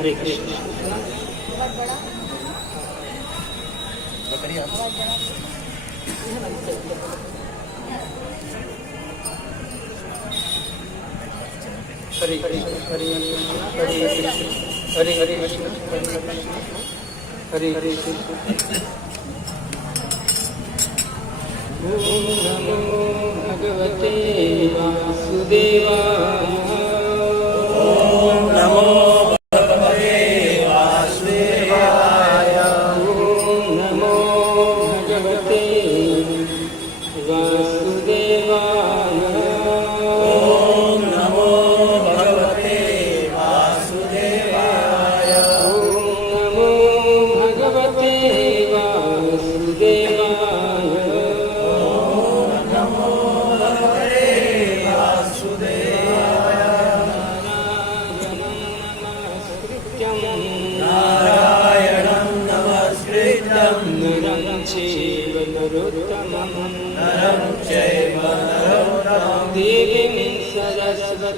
हरे कृष्ण। हरे कृष्ण हरे हरे हरे कृष्ण हरे हरे कृष्ण। ओम नमो भगवते वासुदेवाय। ओम नमो भगवते वासुदेवाय।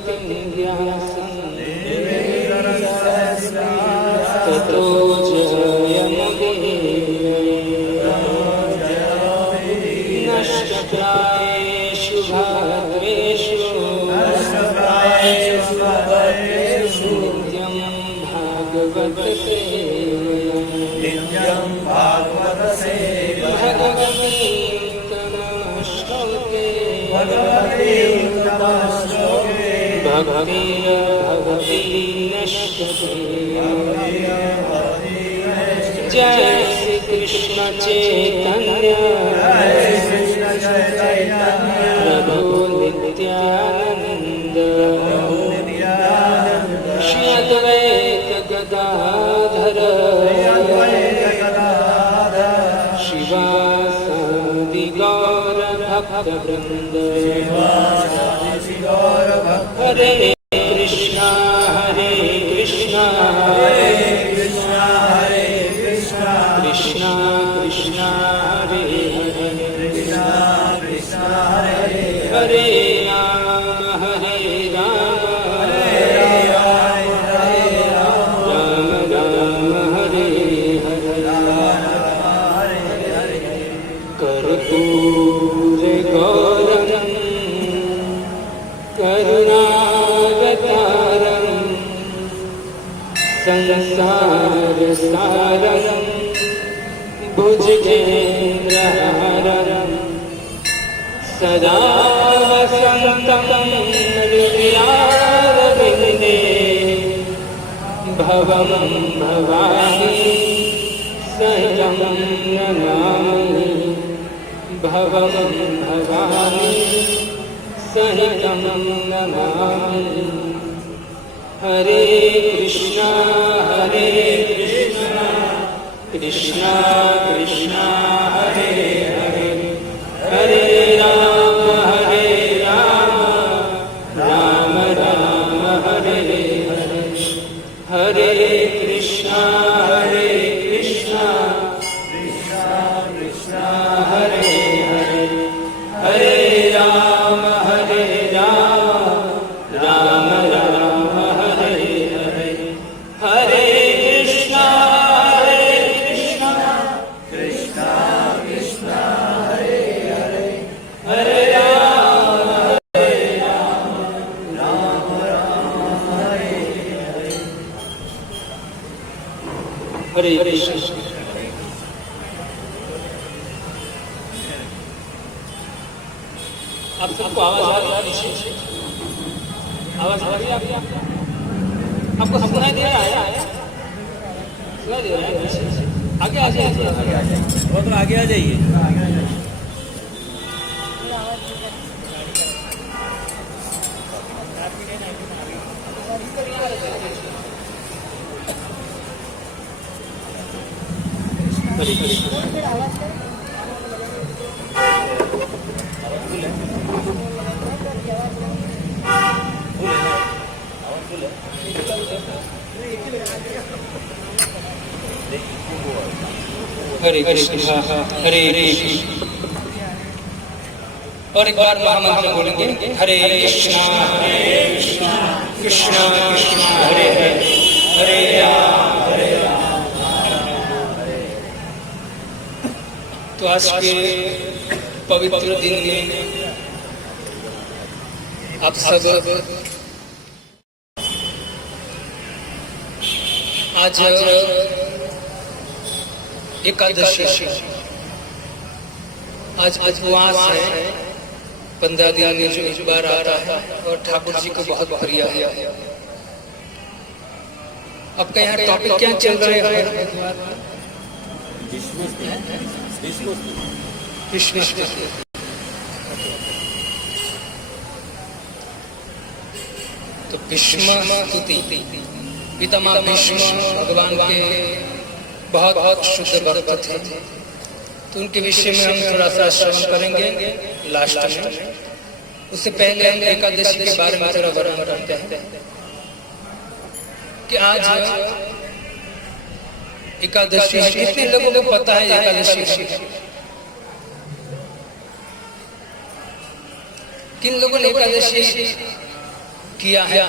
भगवतीं व्यासं ततो जयमुदीरये नष्टप्रायेषु भावेषु नित्यं भागवत सेवया भगवती नश्यते। जय श्री कृष्ण चैतन्य प्रभु नित्यानंद श्री अद्वैत गदाधर शिवासादि गौर भक्त वृंद। हरे कृष्णा कृष्णा कृष्णा हरे हरे हरे राम राम राम हरे हरे। कर्पूर गौरं करुणावतारं संसार सारं भुजगेन्द्रहारं सदा वसन्तं हृदयारविन्दे भवं भवानि सहितं नमामि भवं भवानि सहितं नमामि। हरे कृष्णा कृष्णा कृष्णा हरे हरे हरे राम राम राम हरे हरे हरे कृष्णा कृष्णा कृष्णा हरे हरे हरे राम राम राम हरे हरे हरे कृष्णा कृष्णा कृष्णा हरे हरे हरे राम राम राम हरे हरे हरे कृष्ण। आप सबको आवाज आ रही है? आवाज आ रही है आपको? सुनाई दे रहा है? सुनाई दे रहा है? आगे आ जाइए, बहुत आगे आ जाइए। हरे कृष्ण हरे कृष्ण। और एक बार महामंत्र बोलेंगे, हरे कृष्णा कृष्णा कृष्णा हरे हरे हरे राम। तो आज के पवित्र दिन में आप सब आज एकादशी, आज उपवास है। 15 दिन में जो एक बार आता है और ठाकुर जी को बहुत प्रिय है। आपका यहाँ टॉपिक क्या चल रहा है? कृष्ण। तो भीष्म स्तुति, पितामह भीष्म भगवान के बहुत शुद्ध भक्त थे। तो उनके विषय में हम थोड़ा सा श्रवण करेंगे लास्ट में। उससे पहले हम एकादशी के बारे में थोड़ा वर्णन करते हैं कि आज एकादशी है। कितने लोगों को पता है एकादशी? किन लोगों ने एकादशी किया है,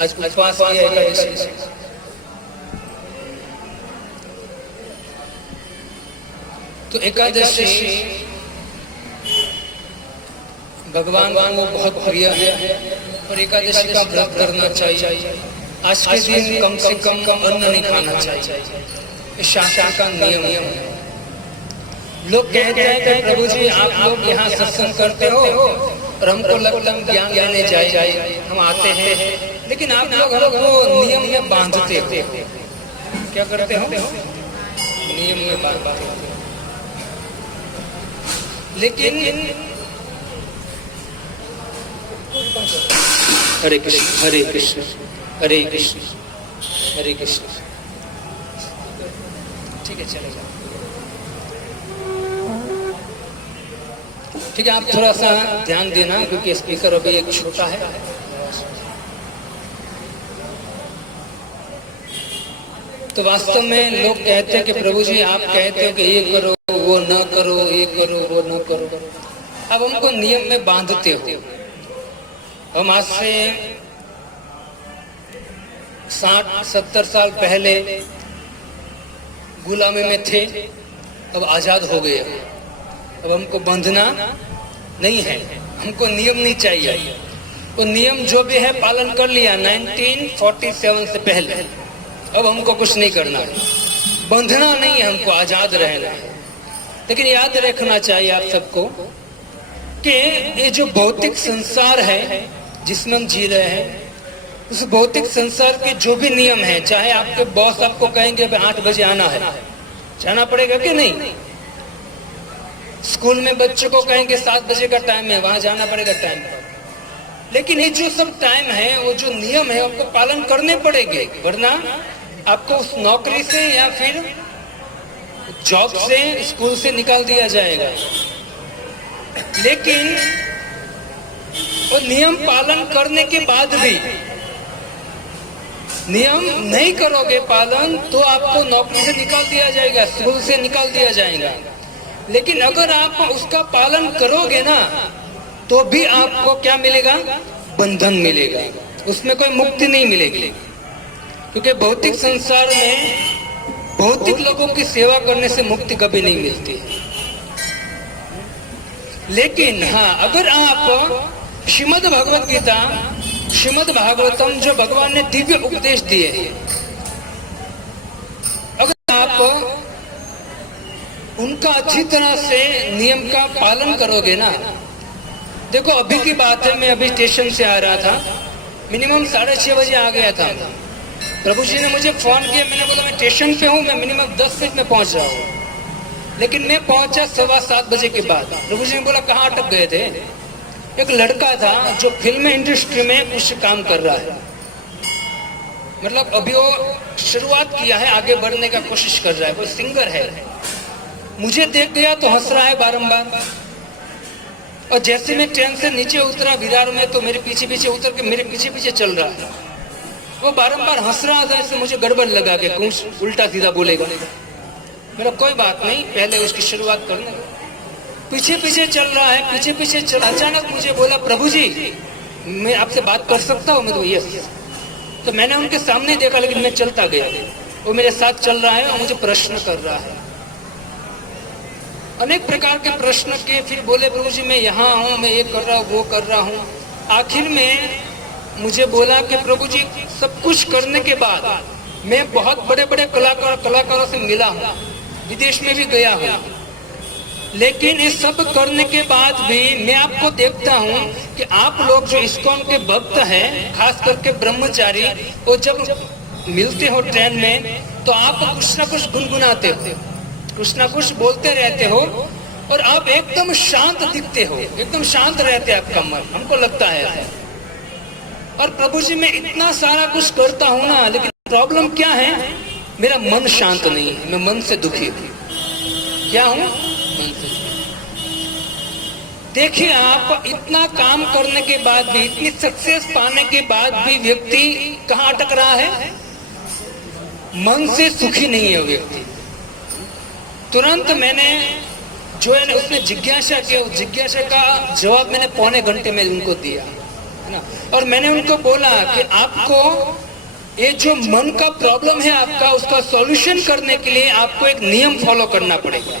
आज उपवास किया एकादशी। तो एकादशी भगवान को बहुत प्रिय है और एकादशी का व्रत करना चाहिए। आज के दिन कम से कम अन्न नहीं खाना चाहिए, ये शास्त्र का नियम है। लोग कहते हैं कि प्रभु जी आप लोग यहाँ सत्संग करते हो और हमको लगता है ज्ञान लेने जाए हम आते हैं, लेकिन आप लोग हमको नियम में बांधते हो। क्या करते हो? नियम में बांधते हो। लेकिन हरे कृष्ण हरे कृष्ण हरे कृष्ण हरे कृष्ण। ठीक है, चलेगा। ठीक है, आप थोड़ा सा ध्यान देना क्योंकि स्पीकर अभी एक छोटा है। तो वास्तव में लोग कहते हैं कि प्रभु जी आप कहते हो कि ये करो वो न करो, ये करो वो न करो। अब हमको नियम में बांधते हो। हम आज से 60-70 साल पहले गुलामी में थे, अब आजाद हो गए। अब हमको बंधना नहीं है, हमको नियम नहीं चाहिए। वो नियम जो भी है पालन कर लिया 1947 से पहले। अब हमको कुछ नहीं करना है, बंधना नहीं है, हमको आजाद रहना है। लेकिन याद रखना चाहिए आप सबको कि ये जो भौतिक संसार है जिसमें हम जी रहे हैं, उस भौतिक संसार के जो भी नियम है, चाहे आपके बॉस आपको कहेंगे 8 बजे आना है, जाना पड़ेगा कि नहीं? स्कूल में बच्चों को कहेंगे 7 बजे का टाइम है, वहां जाना पड़ेगा टाइम पर। लेकिन ये जो सब टाइम है, वो जो नियम है, आपको पालन करने पड़ेंगे, वरना आपको उस नौकरी से या फिर जॉब से, स्कूल से निकाल दिया जाएगा। लेकिन वो नियम पालन करने के बाद भी नियम नहीं करोगे पालन, तो आपको नौकरी से निकाल दिया जाएगा, स्कूल से निकाल दिया जाएगा। लेकिन अगर आप उसका पालन करोगे ना, तो भी आपको क्या मिलेगा? बंधन मिलेगा, उसमें कोई मुक्ति नहीं मिलेगी। क्योंकि भौतिक संसार में भौतिक लोगों की सेवा करने से मुक्ति कभी नहीं मिलती है। लेकिन हाँ, अगर आप श्रीमद् भगवत गीता, श्रीमद् भागवतम जो भगवान ने दिव्य उपदेश दिए हैं, अगर आप उनका अच्छी तरह से नियम का पालन करोगे ना। देखो अभी की बात है, मैं अभी स्टेशन से आ रहा था, मिनिमम 6:30 बजे आ गया था। प्रभु जी ने मुझे फोन किया, मैंने बोला मैं स्टेशन पे हूँ, मैं मिनिमम 10 मिनट में पहुंच रहा हूँ। लेकिन मैं पहुंचा 7:15 बजे के बाद। प्रभु जी ने बोला कहाँ अटक गए थे? एक लड़का था जो फिल्म इंडस्ट्री में कुछ काम कर रहा है, मतलब अभी वो शुरुआत किया है, आगे बढ़ने का कोशिश कर रहा है, वो सिंगर है। मुझे देख गया तो हंस रहा है बारंबार, और जैसे मैं ट्रेन से नीचे उतरा विरार में, तो मेरे पीछे पीछे उतर के मेरे पीछे पीछे चल रहा है। वो बारंबार हंस रहा था, इससे मुझे गड़बड़ लगा के कुछ उल्टा सीधा बोलेगा। मेरा कोई बात नहीं, पहले उसकी शुरुआत करने। पीछे पीछे चल रहा है, पीछे पीछे चल। अचानक मुझे बोला प्रभु जी मैं आपसे बात कर सकता हूँ? मैं तो यस। तो मैंने उनके सामने देखा, लेकिन मैं चलता गया। वो मेरे साथ चल रहा है और मुझे प्रश्न कर रहा है, अनेक प्रकार के प्रश्न के। फिर बोले प्रभु जी मैं यहाँ हूँ, मैं ये कर रहा हूँ, वो कर रहा हूँ। आखिर में मुझे बोला कि प्रभु जी सब कुछ करने के बाद मैं बहुत बड़े बड़े कलाकारों से मिला हूँ, विदेश में भी गया हूँ, लेकिन ये सब करने के बाद भी मैं आपको देखता हूँ कि आप लोग जो इस्कॉन के भक्त हैं, खास करके ब्रह्मचारी, वो जब मिलते हो ट्रेन में, तो आप कुछ ना कुछ गुनगुनाते हो, कुछ ना कुछ बोलते रहते हो, और आप एकदम शांत दिखते हो, एकदम शांत रहते आपका मन, हमको लगता है ऐसा। और प्रभु जी मैं इतना सारा कुछ करता हूँ ना, लेकिन प्रॉब्लम क्या है? मेरा मन शांत नहीं है, मैं मन से दुखी हूँ। क्या हूँ? मन से। देखिए आप इतना काम करने के बाद भी, इतनी सक्सेस पाने के बाद भी व्यक्ति कहाँ अटक रहा है? मन से सुखी नहीं है व्यक्ति। तुरंत मैंने जो है उसने जिज्ञासा किया, उस जिज्ञासा का जवाब मैंने 1.25 घंटे में उनको दिया। है ना। और मैंने उनको बोला कि आपको ये जो मन का प्रॉब्लम है आपका, उसका सॉल्यूशन करने के लिए आपको एक नियम फॉलो करना पड़ेगा।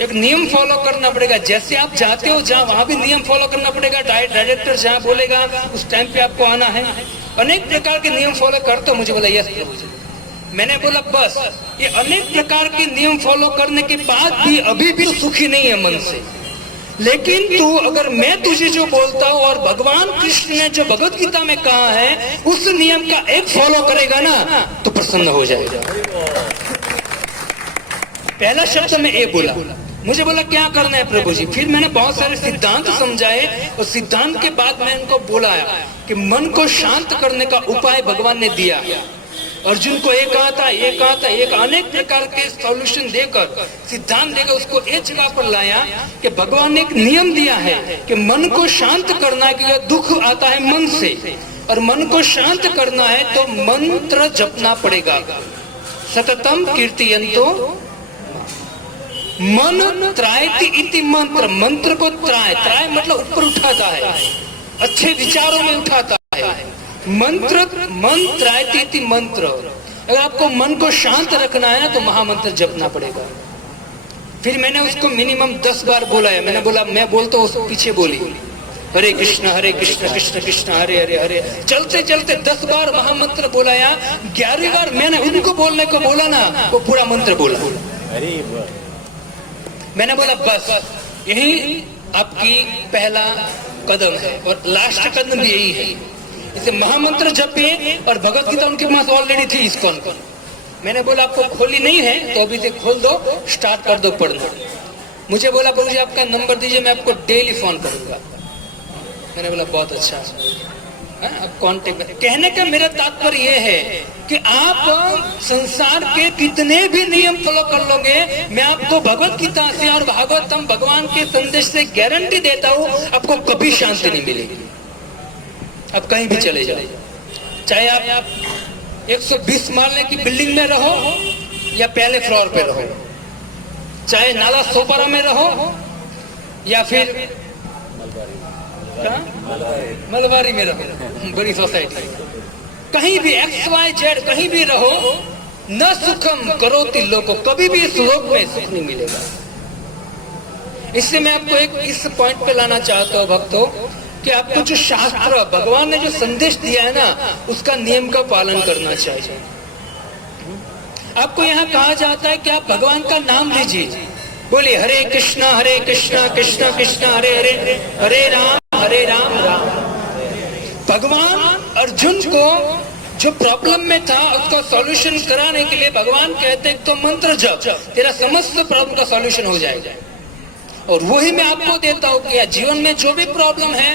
एक नियम फॉलो करना पड़ेगा। जैसे आप जाते हो जहाँ, वहां भी नियम फॉलो करना पड़ेगा। डायरेक्टर जहाँ बोलेगा उस टाइम पे आपको आना है। अनेक प्रकार के नियम फॉलो करते हो। मुझे बोला यस प्रभु जी। मैंने बोला बस ये अनेक प्रकार के नियम फॉलो करने के बाद भी अभी भी सुखी नहीं है मन से। लेकिन तू, अगर मैं तुझे जो बोलता हूँ और भगवान कृष्ण ने जो भगवत गीता में कहा है उस नियम का एक फॉलो करेगा ना तो प्रसन्न हो जाएगा। पहला शब्द मैं ये बोला। मुझे बोला क्या करना है प्रभु जी। फिर मैंने बहुत सारे सिद्धांत समझाए और सिद्धांत के बाद मैं इनको बोला कि मन को शांत करने का उपाय भगवान ने दिया। अर्जुन को एक कहा था, एक कहा था, एक अनेक प्रकार के सॉल्यूशन देकर, सिद्धांत देकर उसको एक जगह पर लाया कि भगवान ने एक नियम दिया है कि मन को शांत करना है। कि दुख आता है मन से और मन को शांत करना है तो मंत्र जपना पड़ेगा। सततम कीर्तयन्तो मन त्रायति इति मंत्र। मंत्र को त्राय मतलब ऊपर उठाता है, अच्छे विचारों में उठाता है। मंत्र मन त्रायति इति मंत्र। अगर आपको मन को शांत रखना है ना तो महामंत्र जपना पड़ेगा। फिर मैंने उसको मिनिमम 10 बार बोला है। मैंने बोला, मैं बोलता हूँ उसको पीछे बोली हरे कृष्ण कृष्ण कृष्ण हरे हरे हरे। चलते चलते 10 बार महामंत्र बोलाया। 11वीं बार मैंने उनको बोलने को बोला ना, वो पूरा मंत्र बोला। मैंने बोला बस यही आपकी पहला कदम है और लास्ट कदम भी यही है। इसे महामंत्र जपिए। और भगवत गीता उनके पास ऑलरेडी थी इस्कॉन पर। मैंने बोला आपको खोली नहीं है तो अभी से खोल दो, स्टार्ट कर दो पढ़ना। मुझे बोला प्रभु जी आपका नंबर दीजिए, मैं आपको डेली फोन करूंगा। मैंने बोला बहुत अच्छा, अब कांटेक्ट। कहने का मेरा तात्पर्य यह है कि आप संसार के कितने भी नियम फॉलो कर लोगे, मैं आपको भगवत गीता से और भागवतम भगवान के संदेश से गारंटी देता हूँ आपको कभी शांति नहीं मिलेगी। आप कहीं भी चले जाओ, चाहे आप 120 माले की बिल्डिंग में रहो या पहले फ्लोर पे रहो, चाहे नाला सोपारा में रहो या फिर मलबारी में रहो, बड़ी सोसाइटी, कहीं भी XYZ कहीं भी रहो, न सुखम करोति लोको, कभी भी इस लोक में सुख नहीं मिलेगा। इसलिए मैं आपको एक इस पॉइंट पे लाना चाहता हूँ भक्तों कि आपको जो शास्त्र भगवान ने जो संदेश दिया है ना उसका नियम का पालन करना चाहिए। आपको यहाँ कहा जाता है कि आप भगवान का नाम लीजिए, बोलिए हरे कृष्णा कृष्णा कृष्णा हरे हरे, हरे राम राम। भगवान अर्जुन को जो प्रॉब्लम में था उसका सॉल्यूशन कराने के लिए भगवान कहते हैं तो मंत्र जप, तेरा समस्त प्रॉब्लम का सॉल्यूशन हो जाएगा। और वही मैं आपको देता हूँ कि जीवन में जो भी प्रॉब्लम है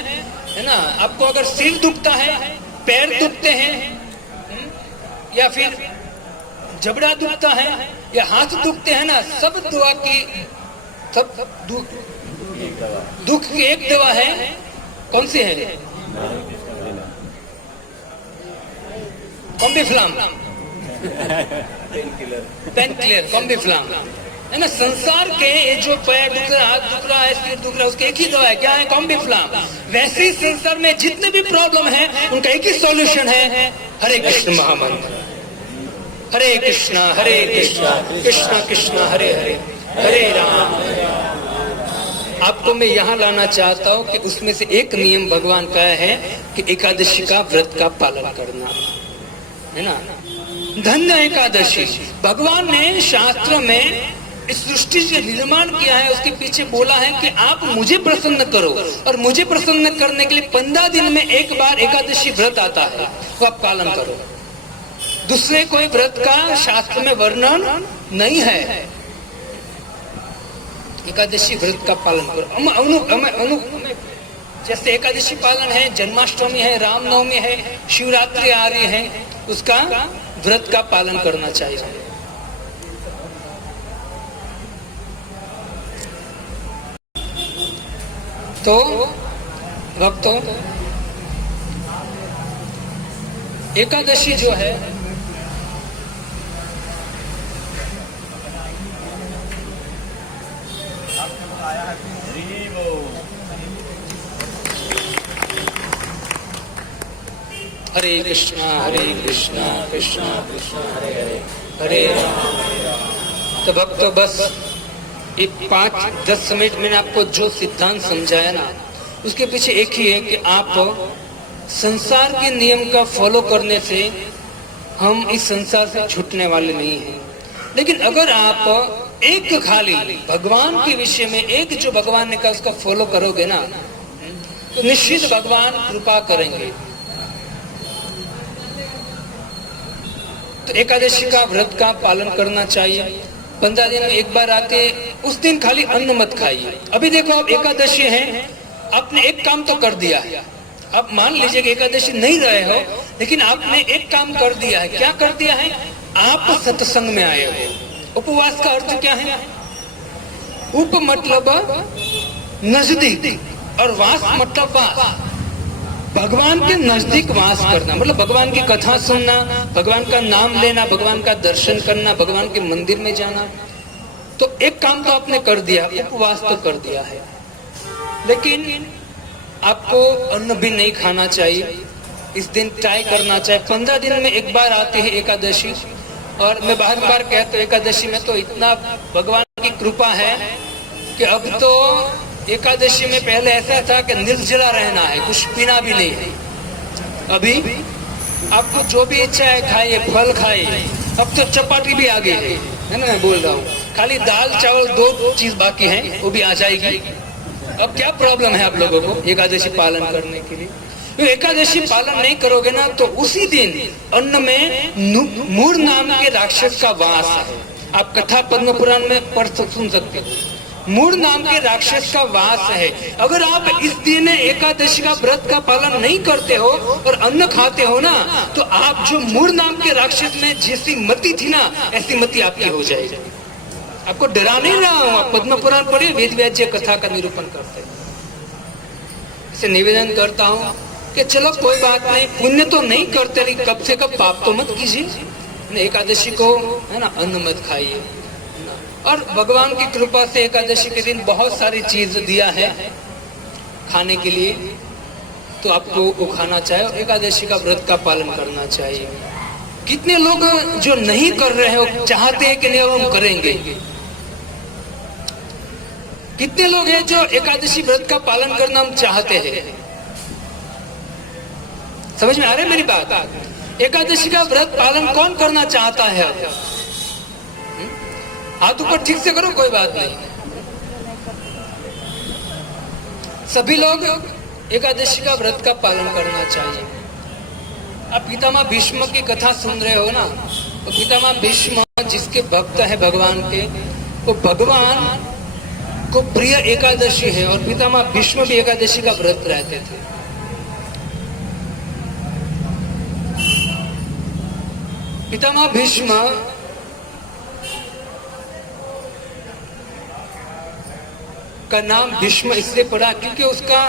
ना, आपको अगर सिर दुखता है, पैर दुखते हैं, या फिर जबड़ा दुखता है या हाथ दुखते हैं ना, सब दुआ की सब दुख की एक दवा है। कौन सी है? कॉम्बीफ्लाम, पेन किलर, कॉम्बीफ्लाम है ना। संसार के ये जो पैर दुख रहा, हाथ दुख रहा है, सिर दुख रहा है, उसके एक ही दवा है, क्या है? कॉम्बीफ्लाम। वैसे ही संसार में जितने भी प्रॉब्लम है उनका एक ही सॉल्यूशन है, हरे कृष्ण महामंत्र। हरे कृष्णा कृष्णा कृष्णा हरे हरे, हरे राम। आपको मैं यहाँ लाना चाहता हूँ कि उसमें से एक नियम भगवान का है कि एकादशी का व्रत का पालन करना है ना। धन्य एकादशी। भगवान ने शास्त्र में इस सृष्टि से निर्माण किया है, उसके पीछे बोला है कि आप मुझे प्रसन्न करो, और मुझे प्रसन्न करने के लिए 15 दिन में एक बार एकादशी व्रत आता है, वो आप पालन करो। दूसरे कोई व्रत का शास्त्र में वर्णन नहीं है। एकादशी व्रत का पालन करो। जैसे एकादशी पालन है, जन्माष्टमी है, रामनवमी है, शिवरात्रि आ रही है, उसका व्रत का पालन करना चाहिए। तो भक्तों, एकादशी जो है हरे कृष्णा कृष्णा कृष्णा हरे हरे, हरे राम। तो भक्तों बस ये 5-10 मिनट मैंने आपको जो सिद्धांत समझाया ना, उसके पीछे एक ही है कि आप संसार के नियम का फॉलो करने से हम इस संसार से छूटने वाले नहीं हैं। लेकिन अगर आप एक खाली भगवान के विषय में एक जो भगवान ने कहा उसका फॉलो करोगे ना, तो निश्चित भगवान कृपा करेंगे। तो एकादशी का व्रत का पालन करना चाहिए। 15 दिन में एक बार आके उस दिन खाली अन्न मत खाइए। अभी देखो आप एकादशी है, आपने एक काम तो कर दिया है। आप मान लीजिए कि एकादशी नहीं रहे हो, लेकिन आपने एक काम कर दिया है। क्या कर दिया है? आप सत्संग में आए हो। उपवास का अर्थ क्या है? उप मतलब नजदीक और वास मतलब वास, भगवान के नजदीक वास करना, मतलब भगवान की कथा सुनना, भगवान का नाम लेना, भगवान का दर्शन करना, भगवान के मंदिर में जाना। तो एक काम तो आपने कर दिया, उपवास तो कर दिया है। लेकिन आपको अन्न भी नहीं खाना चाहिए। इस दिन ट्राई करना चाहिए। 15 दिन में एक बार आती है एकादशी, और मैं बार बार कहता हूँ एकादशी में तो इतना भगवान की कृपा है कि अब तो एकादशी में पहले ऐसा था कि निर्जला रहना है, कुछ पीना भी नहीं है। अभी आपको जो भी इच्छा है खाइए, फल खाइए। अब तो चपाती भी आ गई है ना, मैं बोल रहा हूँ। खाली दाल चावल 2 चीज बाकी है, वो भी आ जाएगी। अब क्या प्रॉब्लम है आप लोगों को एकादशी पालन करने के लिए? तो एकादशी पालन नहीं करोगे ना, तो उसी दिन अन्न में मूढ़ नाम के राक्षस का वास है। आप कथा पद्म पुराण में पढ़ सुन सकते हो। मूढ़ नाम के राक्षस का वास है। अगर आप इस दिन एकादशी का व्रत का पालन नहीं करते हो और अन्न खाते हो ना, तो आप जो मूढ़ नाम के राक्षस में जैसी मति थी ना, ऐसी मति आपकी हो जाएगी। आपको डरा नहीं रहा हूं, आप पद्म पुराण पढ़िए, वेद व्याज्य कथा का निरूपण करते हैं। इसे निवेदन करता हूं कि चलो कोई बात नहीं, पुण्य तो नहीं करते, लेकिन कब से कब पाप तो मत कीजिए। एकादशी को है ना अन्न मत खाइए। और भगवान की कृपा से एकादशी के दिन बहुत सारी चीज दिया है खाने के लिए, तो आपको वो खाना चाहिए और एकादशी का व्रत का पालन करना चाहिए। कितने लोग जो नहीं कर रहे हो चाहते हैं कि नहीं हम करेंगे? कितने लोग हैं जो एकादशी व्रत का पालन करना हम चाहते हैं? समझ में आ रही है मेरी बात? एकादशी का व्रत पालन कौन करना चाहता है? हाथ ऊपर ठीक से करो, कोई बात नहीं। सभी लोग एकादशी का व्रत का पालन करना चाहिए। आप पितामह भीष्म की कथा सुन रहे हो ना, तो पितामह भीष्म जिसके भक्त है भगवान के, वो भगवान को प्रिय एकादशी है, और पितामह भीष्म भी एकादशी का व्रत रहते थे। पितामह भीष्म का नाम भीष्म इसलिए पड़ा क्योंकि उसका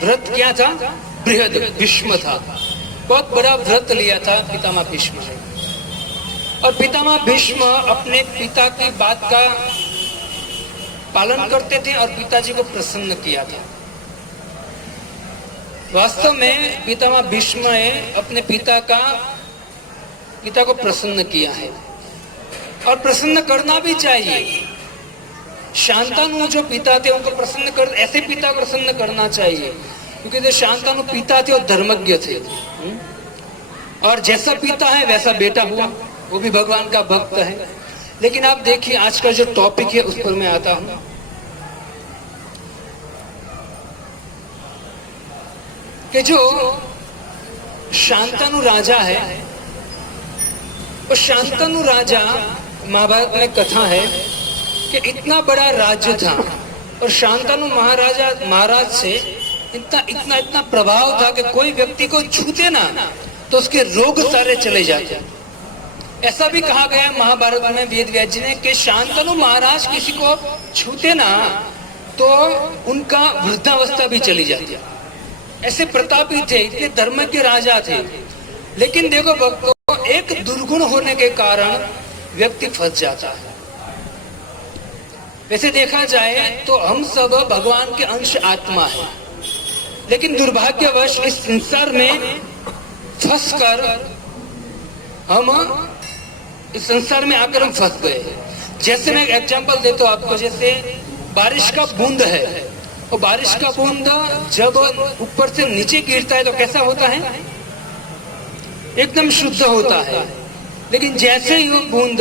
व्रत क्या था? बृहद भीष्म था। बहुत बड़ा व्रत लिया था पितामह भीष्म ने। और पितामह भीष्म अपने पिता की बात का पालन करते थे और पिताजी को प्रसन्न किया था। वास्तव में पितामह भीष्म ने अपने पिता को प्रसन्न किया है, और प्रसन्न करना भी चाहिए। शांतनु जो पिता थे उनको प्रसन्न कर, ऐसे पिता को प्रसन्न करना चाहिए, क्योंकि जो शांतनु पिता थे वो धर्मज्ञ थे। और जैसा पिता है वैसा बेटा हुआ, वो भी भगवान का भक्त है। लेकिन आप देखिए आज का जो टॉपिक है उस पर मैं आता हूं कि जो शांतनु राजा है, वो शांतनु राजा, महाभारत में कथा है कि इतना बड़ा राज्य था और शांतनु महाराज से इतना प्रभाव था कि कोई व्यक्ति को छूते ना तो उसके रोग सारे चले जाते। ऐसा भी कहा गया है महाभारत में वेद व्यास ने कि शांतनु महाराज किसी को छूते ना तो उनका वृद्धावस्था भी चली जाती। ऐसे प्रतापी थे, इतने धर्म के राजा थे। लेकिन देखो भक्तों, एक दुर्गुण होने के कारण व्यक्ति फंस जाता है। वैसे देखा जाए तो हम सब भगवान के अंश आत्मा है, लेकिन दुर्भाग्यवश इस संसार में फंस कर हम इस संसार में आकर हम फंस गए। जैसे मैं एग्जांपल देता हूं आपको, जैसे बारिश का बूंद है, और बारिश का बूंद जब ऊपर से नीचे गिरता है तो कैसा होता है? एकदम शुद्ध होता है। लेकिन जैसे ही वो बूंद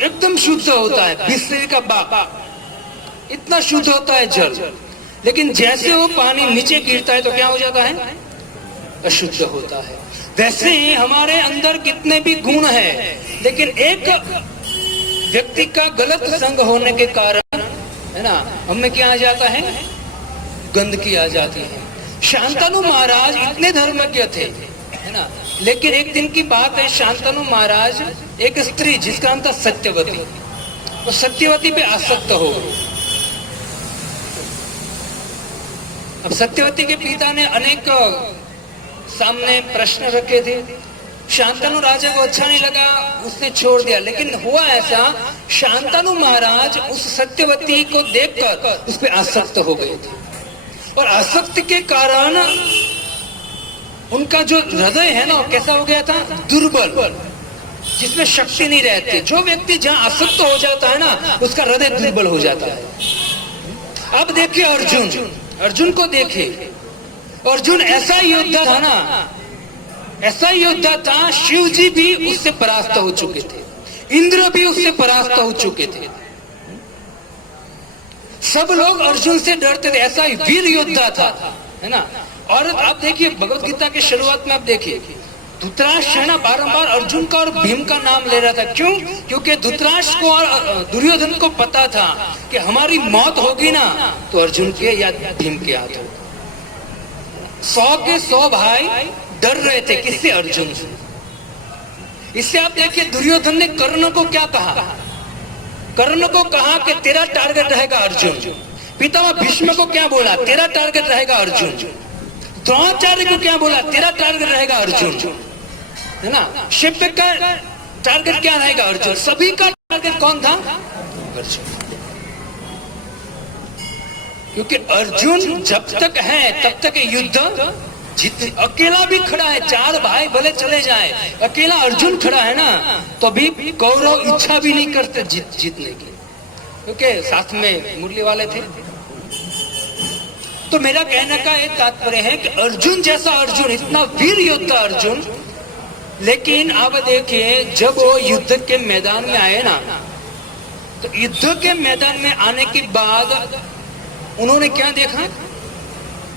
एकदम शुद्ध होता है, बिस्लेरी का बाप इतना शुद्ध होता है जल, लेकिन जैसे वो पानी नीचे गिरता है तो क्या हो जाता है? अशुद्ध होता है। वैसे ही हमारे अंदर कितने भी गुण हैं, लेकिन एक व्यक्ति का गलत संग होने के कारण, है ना, हमें क्या आ जाता है? गंदगी आ जाती है। शांतनु महाराज इतने धर्मज्ञ थे, है ना, लेकिन एक दिन की बात है, शांतनु महाराज एक स्त्री जिसका नाम था सत्यवती, वो सत्यवती पे आसक्त हो गए। अब सत्यवती के पिता ने अनेक सामने प्रश्न रखे थे। शांतनु राजा को अच्छा नहीं लगा, उसने छोड़ दिया। लेकिन हुआ ऐसा, शांतनु महाराज उस सत्यवती को देखकर उस पर आसक्त हो गए थे, और आसक्ति के कारण उनका जो हृदय है ना, कैसा हो गया था? दुर्बल, जिसमें शक्ति नहीं रहती। जो व्यक्ति जहां आसक्त हो जाता है ना, उसका हृदय दुर्बल हो जाता है। अब देखिए अर्जुन को देखिए। अर्जुन ऐसा योद्धा था ना, ऐसा योद्धा था, शिव जी भी उससे परास्त हो चुके थे, इंद्र भी उससे परास्त हो चुके थे, सब लोग अर्जुन से डरते थे। ऐसा ही वीर योद्धा था, है ना। और आप देखिए भगवत गीता के शुरुआत में आप देखिए, धृतराष्ट्र है ना, बारंबार अर्जुन का और भीम का नाम ले रहा था। क्यों? क्योंकि धृतराष्ट्र को और दुर्योधन को पता था कि हमारी मौत होगी ना तो अर्जुन के या भीम के हाथ होगी। 100 के 100 भाई डर रहे थे, किससे? अर्जुन से। इससे आप देखिए दुर्योधन ने कर्ण को क्या कहा? कर्ण को कहा कि तेरा टारगेट रहेगा अर्जुन। पितामह भीष्म को क्या बोला? तेरा टारगेट रहेगा अर्जुन। द्रोणाचार्य को क्या बोला? तेरा टारगेट रहेगा अर्जुन, है ना। शिव का टारगेट क्या रहेगा? अर्जुन। सभी का टारगेट कौन था? अर्जुन। क्योंकि अर्जुन जब तक है तब तक युद्ध जीत। अकेला भी खड़ा है, 4 भाई भले चले जाए, अकेला अर्जुन खड़ा है ना, तो भी कौरव इच्छा भी नहीं करते जीतने की, क्योंकि साथ में मुरली वाले थे। तो मेरा कहने का एक तात्पर्य है कि अर्जुन जैसा अर्जुन, इतना वीर योद्धा अर्जुन, लेकिन आप देखिए जब वो युद्ध के मैदान में आए ना, तो युद्ध के मैदान में आने के बाद उन्होंने क्या देखा?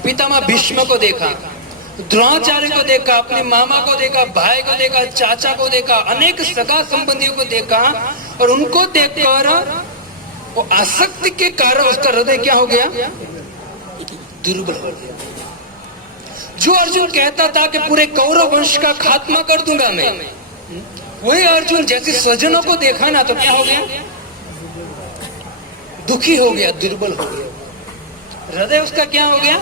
पितामह भीष्म को देखा, द्रोणाचार्य को देखा, अपने मामा को देखा, भाई को देखा, चाचा को देखा, अनेक सगा संबंधियों को देखा, और उनको देखकर वो आसक्ति के कारण उसका हृदय क्या हो गया? दुर्बल हो गया। जो अर्जुन कहता था कि पूरे कौरव वंश का खात्मा कर दूंगा मैं, वही अर्जुन जैसे स्वजनों को देखा ना तो क्या हो गया? दुखी हो गया, दुर्बल हो गया। हृदय उसका क्या हो गया?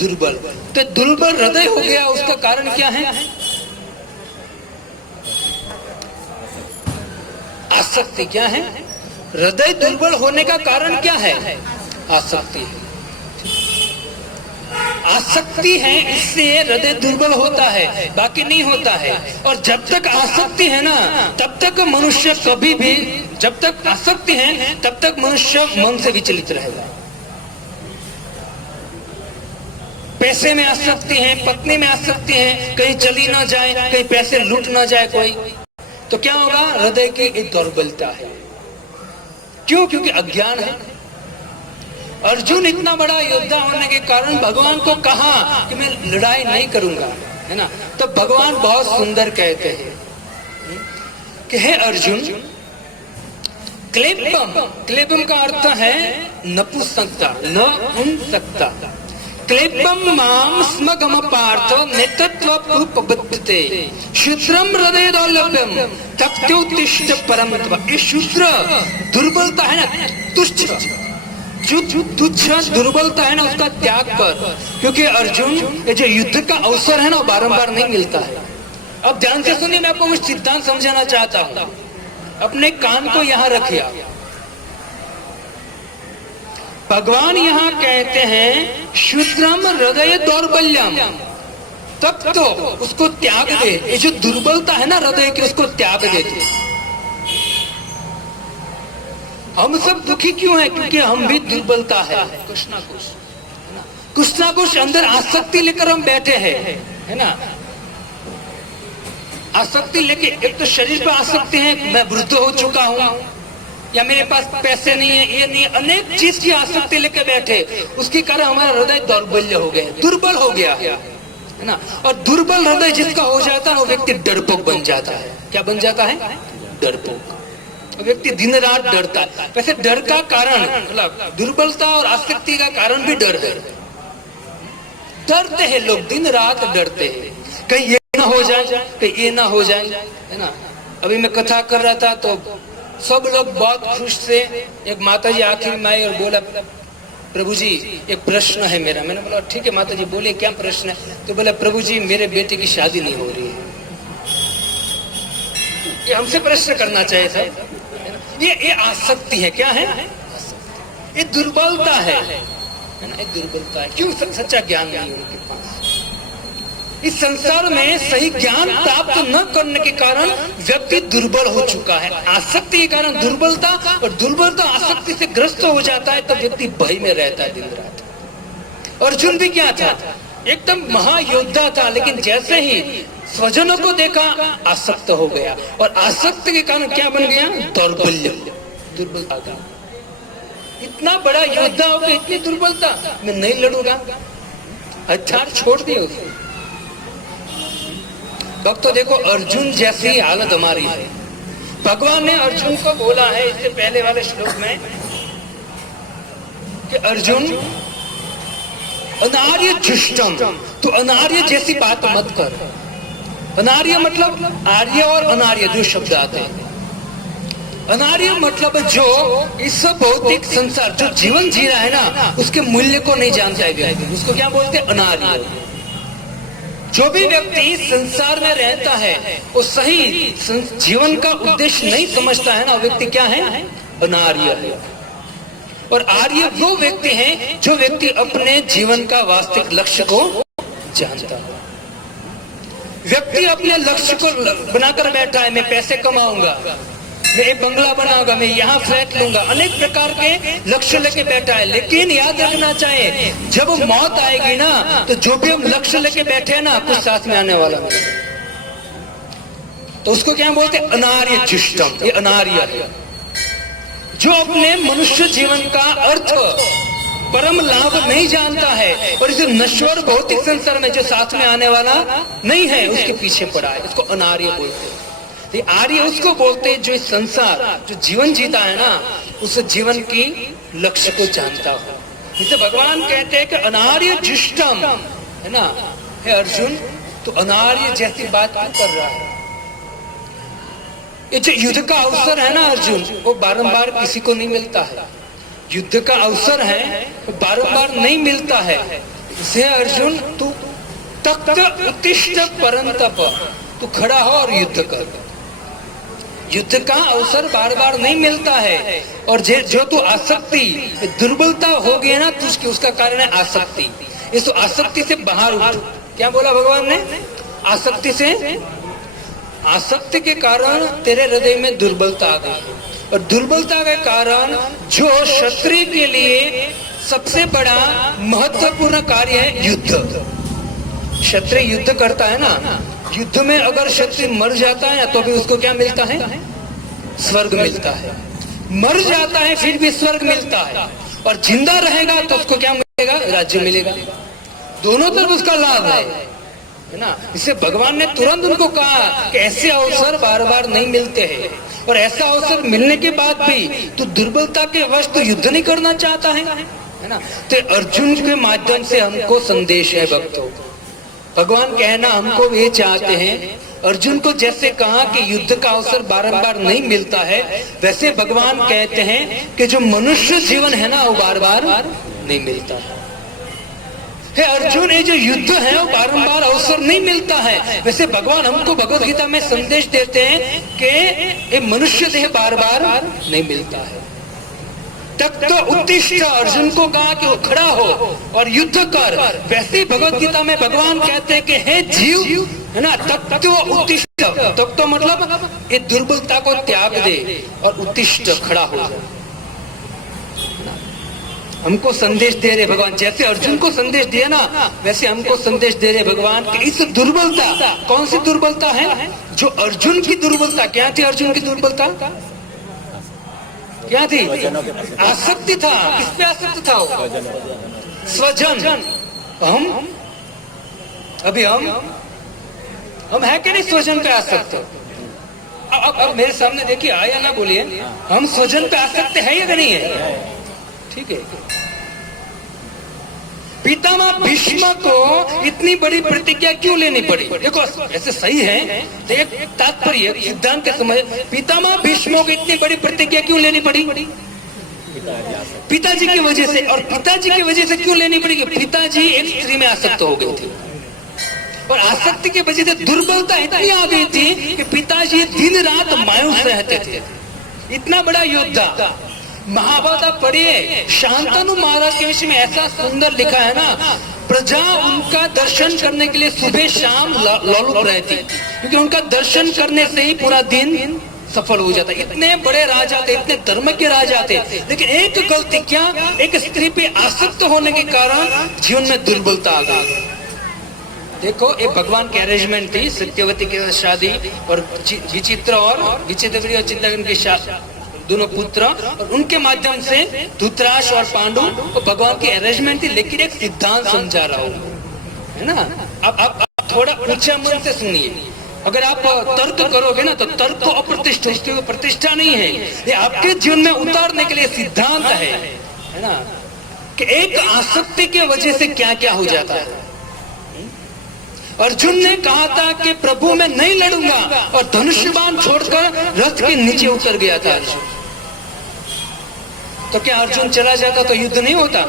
दुर्बल। तो दुर्बल हृदय हो गया, उसका कारण क्या है? आसक्ति। क्या है? हृदय दुर्बल होने का कारण क्या है? आसक्ति है। आसक्ति है, इससे हृदय दुर्बल होता है, बाकी नहीं होता है। और जब तक आसक्ति है ना, तब तक मनुष्य कभी भी, जब तक आसक्ति है तब तक मनुष्य मन से विचलित रहेगा। पैसे में आसक्ति है, पत्नी में आसक्ति है, कहीं चली ना जाए, कहीं पैसे लूट ना जाए कोई, तो क्या होगा? हृदय की एक दुर्बलता है। क्यों? क्योंकि अज्ञान है। अर्जुन इतना बड़ा योद्धा होने के कारण भगवान को कहा कि मैं लड़ाई नहीं करूंगा, है ना। तो भगवान बहुत सुंदर कहते हैं कि हे अर्जुन, क्लेबम, क्लेबम का अर्थ है नपुंसकता, न उन सकता। क्लेबम माम स्मगम पार्थ नेतत्वपबद्धते शूद्रम हृदय दौर्लभ्यम तप्त्योत्तिष्ठ परम त्वम्। ये शूद्र दुर्बलता है ना, तुच्छ, जो तुच्छ दुर्बलता है ना, उसका त्याग कर। क्योंकि अर्जुन, ये जो युद्ध का अवसर है ना, बारंबार नहीं मिलता है। अब ध्यान से सुनिए, मैं आपको कुछ सिद्धांत समझाना चाहता हूं, अपने कान को यहां रखिए। भगवान यहां कहते हैं शूद्रम हृदय दौर्बल्यम, तब तो उसको त्याग दे। ये जो दुर्बलता है ना हृदय की, उसको त्याग दे तू। हम सब दुखी क्यों हैं? क्योंकि हम भी दुर्बलता है, कुछ ना कुछ अंदर आसक्ति लेकर हम बैठे हैं, है ना। आसक्ति लेके, एक तो शरीर पर आसक्ति है, मैं वृद्ध हो चुका हूं, या मेरे पास पैसे नहीं है, ये नहीं, अनेक चीज की आसक्ति लेके बैठे, उसके कारण हमारा हृदय दौर्बल्य हो गया, दुर्बल हो गया, है ना। और दुर्बल हृदय जिसका हो जाता है वो व्यक्ति डरपोक बन जाता है। क्या बन जाता है? डरपोक। व्यक्ति दिन रात डरता है। वैसे डर का कारण, मतलब दुर्बलता और आसक्ति का कारण भी डर है। डरते हैं लोग, दिन रात डरते हैं, कहीं ये ना हो जाए, कहीं ये ना हो जाए, है ना। अभी मैं कथा कर रहा था तो सब लोग बहुत खुश थे। एक माता जी आखिर में आई और बोला, प्रभु जी एक प्रश्न है मेरा। मैंने बोला ठीक है माता जी बोले, क्या प्रश्न है? तो बोला प्रभु जी मेरे बेटे की शादी नहीं हो रही है। ये हमसे प्रश्न करना चाहिए था। ये आसक्ति है। क्या है? ये दुर्बलता है ना। ये दुर्बलता है। क्यों? सच्चा ज्ञान नहीं है उनके पास। इस संसार में सही ज्ञान प्राप्त न करने के कारण व्यक्ति दुर्बल हो चुका है। आसक्ति के कारण दुर्बलता, और दुर्बलता आसक्ति से ग्रस्त हो जाता है, तब व्यक्ति भय में रहता है दिन रात। अर्जुन भी क्या था? एकदम महायोद्धा था, लेकिन जैसे ही स्वजनों को देखा आसक्त हो गया, और आसक्त के कारण क्या बन गया? दौर्बल्य, दुर्बलता। इतना बड़ा योद्धा होगा, इतनी दुर्बलता, मैं नहीं लड़ूंगा, हथियार छोड़ दिए उसने। भक्तों देखो, अर्जुन जैसी हालत हमारी है। भगवान ने अर्जुन को बोला है इससे पहले वाले श्लोक में कि अर्जुन अनार्य जुष्टम, तो अनार्य जैसी बात मत कर। अनार्य मतलब आर्य और अनार्य दो शब्द आते हैं। अनार्य मतलब जो इस भौतिक संसार, जो जीवन जी रहा है ना, उसके मूल्य को नहीं जानता है व्यक्ति, उसको क्या बोलते हैं? अनार्य। जो भी व्यक्ति संसार में रहता है वो सही जीवन का उद्देश्य नहीं समझता है ना, व्यक्ति क्या है? अनार्य है। और आर्य वो व्यक्ति हैं जो व्यक्ति अपने जीवन का वास्तविक लक्ष्य को जानता है। व्यक्ति अपने लक्ष्य को बनाकर बैठा है, मैं पैसे कमाऊंगा, मैं एक बंगला बनाऊंगा, मैं यहाँ फ्लैट लूंगा, अनेक प्रकार के लक्ष्य लेके बैठा है। लेकिन याद रखना चाहिए, जब मौत आएगी ना, तो जो भी हम लक्ष्य लेके बैठे हैं ना, कुछ साथ में आने वाला नहीं। तो उसको क्या बोलते हैं? अनार्य जुष्टम। ये अनार्य है जो अपने मनुष्य जीवन का अर्थ, परम लाभ नहीं जानता है, और इस नश्वर भौतिक संसार में जो साथ में आने वाला नहीं है, उसके पीछे पड़ा है। इसको अनार्य बोलते हैं। आर्य उसको बोलते हैं जो इस संसार, जो जीवन जीता है ना, उस जीवन की लक्ष्य को जानता हो। इसे भगवान कहते हैं कि अनार्य जुष्टम, है ना। हे अर्जुन, तो अनार्य जैसी बात क्यों कर रहा है? ये जो युद्ध का अवसर है ना अर्जुन, वो बारंबार किसी को नहीं मिलता है। युद्ध का अवसर है, वो बारंबार नहीं मिलता है। इसे अर्जुन, तू तख्त उत्तिष्ठ परंतप, तू खड़ा हो और युद्ध कर। युद्ध का अवसर बार बार नहीं मिलता है। और जो तू आसक्ति, दुर्बलता हो गई ना तुझकी, उसका कारण है आसक्ति। इस आसक्ति से बाहर उठ। क्या बोला भगवान ने? आसक्ति से, आसक्ति के कारण तेरे हृदय में दुर्बलता आ गई, और दुर्बलता के कारण जो क्षत्रिय के लिए सबसे बड़ा महत्वपूर्ण कार्य है युद्ध। क्षत्रिय युद्ध करता है ना, युद्ध में अगर क्षत्रिय मर जाता है तो भी उसको क्या मिलता है? स्वर्ग मिलता है। मर जाता है फिर भी स्वर्ग मिलता है, और जिंदा रहेगा तो उसको क्या मिलेगा? राज्य मिलेगा। दोनों तरफ उसका लाभ है ना। इससे भगवान ने तुरंत उनको कहा कि ऐसे अवसर बार बार नहीं मिलते हैं, और ऐसा अवसर मिलने के बाद भी तू दुर्बलता के वश तो युद्ध नहीं करना चाहता है ना। तो अर्जुन के माध्यम से हमको संदेश है भक्तों। भगवान कहना हमको ये चाहते हैं, अर्जुन को जैसे कहा कि युद्ध का अवसर बारंबार नहीं मिलता है, वैसे भगवान कहते हैं कि जो मनुष्य जीवन है ना, वो बार बार नहीं मिलता है। हे अर्जुन, ये जो युद्ध है वो बारंबार अवसर नहीं मिलता है। वैसे भगवान हमको भगवत गीता में संदेश देते हैं कि ये मनुष्य देह बार बार नहीं मिलता है। तक तो उत्तिष्ठ, अर्जुन को कहा कि वो खड़ा हो और युद्ध कर। वैसे ही भगवत गीता में भगवान कहते हैं कि हे जीव, है ना, तक तो उत्तिष्ठ, तक तो मतलब ये दुर्बलता को त्याग दे और उत्तिष्ठ, खड़ा हो जा। हमको संदेश दे रहे भगवान, जैसे अर्जुन को संदेश दिया ना, वैसे हमको संदेश दे रहे भगवान कि इस दुर्बलता, कौन सी दुर्बलता है? जो अर्जुन की दुर्बलता, क्या थी अर्जुन की दुर्बलता? क्या थी? आसक्ति था। किस पे आसक्ति था? स्वजन। हम अभी हम है कि नहीं स्वजन पे आसक्त? अब मेरे सामने देखिए, आया ना बोलिए, हम स्वजन पे आसक्त है या नहीं है? ठीक है। पितामह भीष्म को इतनी बड़ी प्रतिज्ञा क्यों लेनी पड़ी? देखो ऐसे सही है, तो एक तात्पर्य सिद्धांत के समय पितामह भीष्म को इतनी बड़ी प्रतिज्ञा क्यों लेनी पड़ी? पिताजी की वजह से। और पिताजी की वजह से क्यों लेनी पड़ी? पिताजी एक स्त्री में आसक्त हो गए थे और आसक्ति की वजह से दुर्बलता इतनी आ गई थी कि पिताजी दिन रात मायूस रहते थे। इतना बड़ा योद्धा, महाभारत पढ़िए, शांतनु महाराज के विषय में ऐसा सुंदर लिखा है ना, प्रजा उनका दर्शन करने के लिए सुबह शाम लौलुप रहती, क्योंकि उनका दर्शन करने से ही पूरा दिन सफल हो जाता। इतने बड़े राजा थे, इतने धर्म के राजा थे, लेकिन एक गलती, क्या? एक स्त्री पे आसक्त होने के कारण जीवन में दुर्बलता आ गई। देखो, एक भगवान की अरेंजमेंट थी, सत्यवती की शादी और विचित्र और विचित्र और चिंतन की दोनों पुत्र, और उनके माध्यम से धृतराष्ट्र और पांडु, और भगवान की अरेंजमेंट थी। लेकिन एक सिद्धांत समझा रहा हूं, है ना। अब थोड़ा ऊंचा मन से सुनिए। अगर आप तर्क करोगे ना, तो तर्क को अप्रतिष्ठा, उसकी प्रतिष्ठा नहीं है। ये आपके जीवन में उतारने के लिए सिद्धांत है ना, कि एक आसक्ति की वजह से क्या क्या हो जाता है। अर्जुन ने कहा था कि प्रभु मैं नहीं लड़ूंगा, और धनुष्यबाण छोड़कर रथ के नीचे उतर गया था अर्जुन। तो क्या अर्जुन चला जाता तो युद्ध नहीं होता, है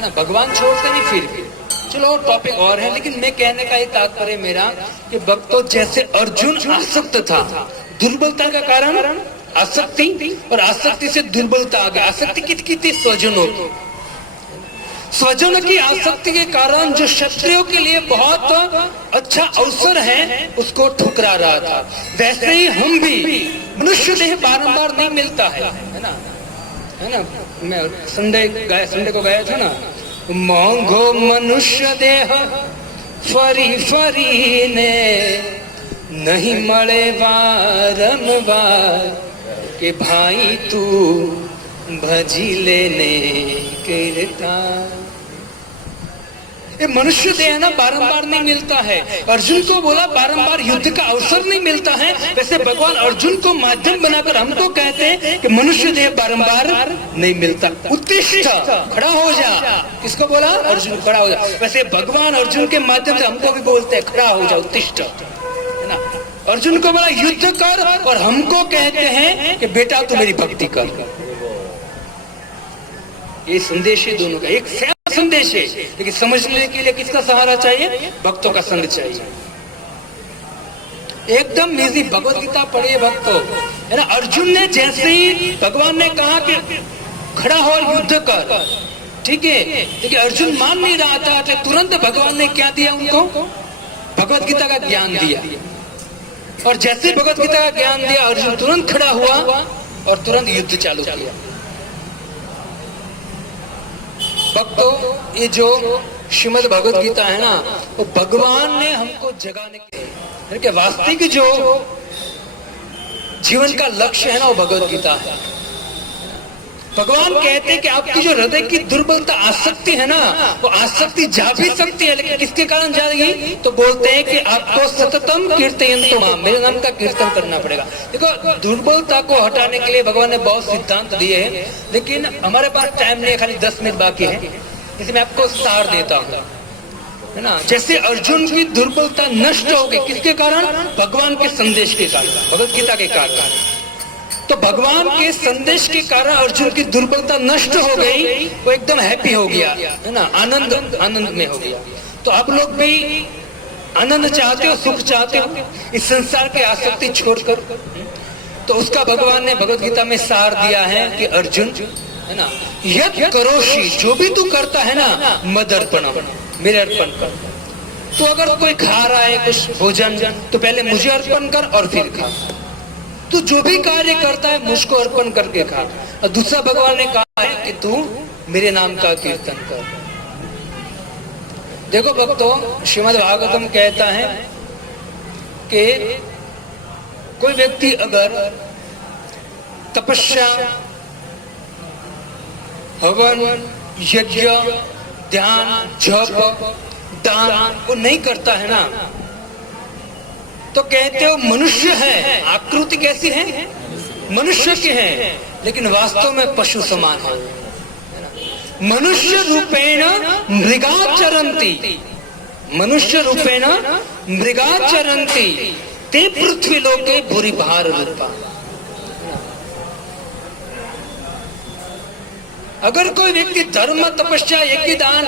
ना? भगवान छोड़ते नहीं। फिर चलो टॉपिक और है, लेकिन मैं कहने का ये तात्पर्य मेरा कि भक्तों, जैसे अर्जुन आसक्त था, दुर्बलता का कारण आसक्ति, और आसक्ति से दुर्बलता आ गई। आसक्ति किसकी थी? स्वजनों की। स्वजन की आसक्ति के कारण जो क्षत्रियों के लिए बहुत अच्छा अवसर है, उसको ठुकरा रहा था। वैसे ही हम भी, मनुष्य देह बारंबार नहीं मिलता है ना, है ना। मैं संडे को गाया था ना, मोंघो मनुष्य देह फरी फरी ने नहीं मळे वारंवार, के भाई तू भजी लेने कीर्तन। ये मनुष्य देह ना बारंबार नहीं मिलता है। अर्जुन को बोला बारंबार युद्ध का अवसर नहीं मिलता है, वैसे भगवान अर्जुन को माध्यम बनाकर हमको कहते हैं कि मनुष्य देह बारंबार नहीं मिलता। उत्तिष्ठ, खड़ा हो जा। किसको बोला? अर्जुन, खड़ा हो जा। वैसे भगवान अर्जुन के माध्यम से हमको भी बोलते हैं खड़ा हो जा, उत्तिष्ठ, है ना। अर्जुन को बोला युद्ध कर, और हमको कहते हैं कि बेटा तू मेरी भक्ति कर। ये संदेश है दोनों का, एक संदेश है, लेकिन समझने के लिए किसका सहारा चाहिए? भक्तों का संग चाहिए। एकदम इजी। भगवत गीता पढ़िए भक्तों, है ना। अर्जुन ने जैसे ही भगवान ने कहा कि खड़ा हो और युद्ध कर, ठीक है, लेकिन अर्जुन मान नहीं रहा था, तो तुरंत भगवान ने क्या दिया उनको? भगवत गीता का ज्ञान दिया। और जैसे भगवत गीता का ज्ञान दिया, अर्जुन तुरंत खड़ा हुआ और तुरंत युद्ध चालू किया। भक्तों, ये जो श्रीमद् भगवत गीता है ना, वो भगवान ने हमको जगाने के लिए, वास्तविक जो जीवन का लक्ष्य है ना, वो भगवत गीता है। भगवान कहते हैं कि आपकी जो हृदय की दुर्बलता आसक्ति है ना, वो आसक्ति जा भी सकती है, लेकिन किसके कारण जाएगी? तो बोलते हैं कि आपको सततम कीर्तयन्तु माम, मेरे नाम का कीर्तन करना पड़ेगा। देखो, दुर्बलता को हटाने के लिए भगवान ने बहुत सिद्धांत दिए हैं, लेकिन हमारे पास टाइम नहीं है, खाली 10 मिनट बाकी है, इसलिए मैं आपको सार देता हूँ, है ना। जैसे अर्जुन की दुर्बलता नष्ट हो गई, किसके कारण? भगवान के संदेश के कारण, भगवत गीता के कारण। तो भगवान के संदेश के कारण अर्जुन की दुर्बलता नष्ट हो गई, वो एकदम हैप्पी हो गया, है ना, आनंद में हो गया। तो आप लोग भी आनंद चाहते हो, सुख चाहते हो, इस संसार की आसक्ति छोड़कर, तो उसका भगवान ने भगवत गीता में सार दिया है कि अर्जुन, है ना, यद करोषि, जो भी तू करता है ना, मद अर्पणम, मेरे अर्पण कर। तो अगर कोई खा रहा है कुछ भोजन, तो पहले मुझे अर्पण कर और फिर खा। तू जो भी कार्य करता है मुझको अर्पण करके खा। और दूसरा भगवान ने कहा है कि तू मेरे नाम का कीर्तन कर। देखो भक्तों, श्रीमद् भागवतम कहता है कि कोई व्यक्ति अगर तपस्या, हवन, यज्ञ, ध्यान, जप, दान वो नहीं करता है ना, तो कहते हो मनुष्य है। आकृति कैसी है? मनुष्य की है, लेकिन वास्तव में पशु समान है। मनुष्य रूपेण मृगाचरन्ति, मनुष्य रूपेण मृगाचरन्ति ते पृथ्वी लोके भूरि भार रूपा। अगर कोई व्यक्ति धर्म, तपस्या, यज्ञ, दान,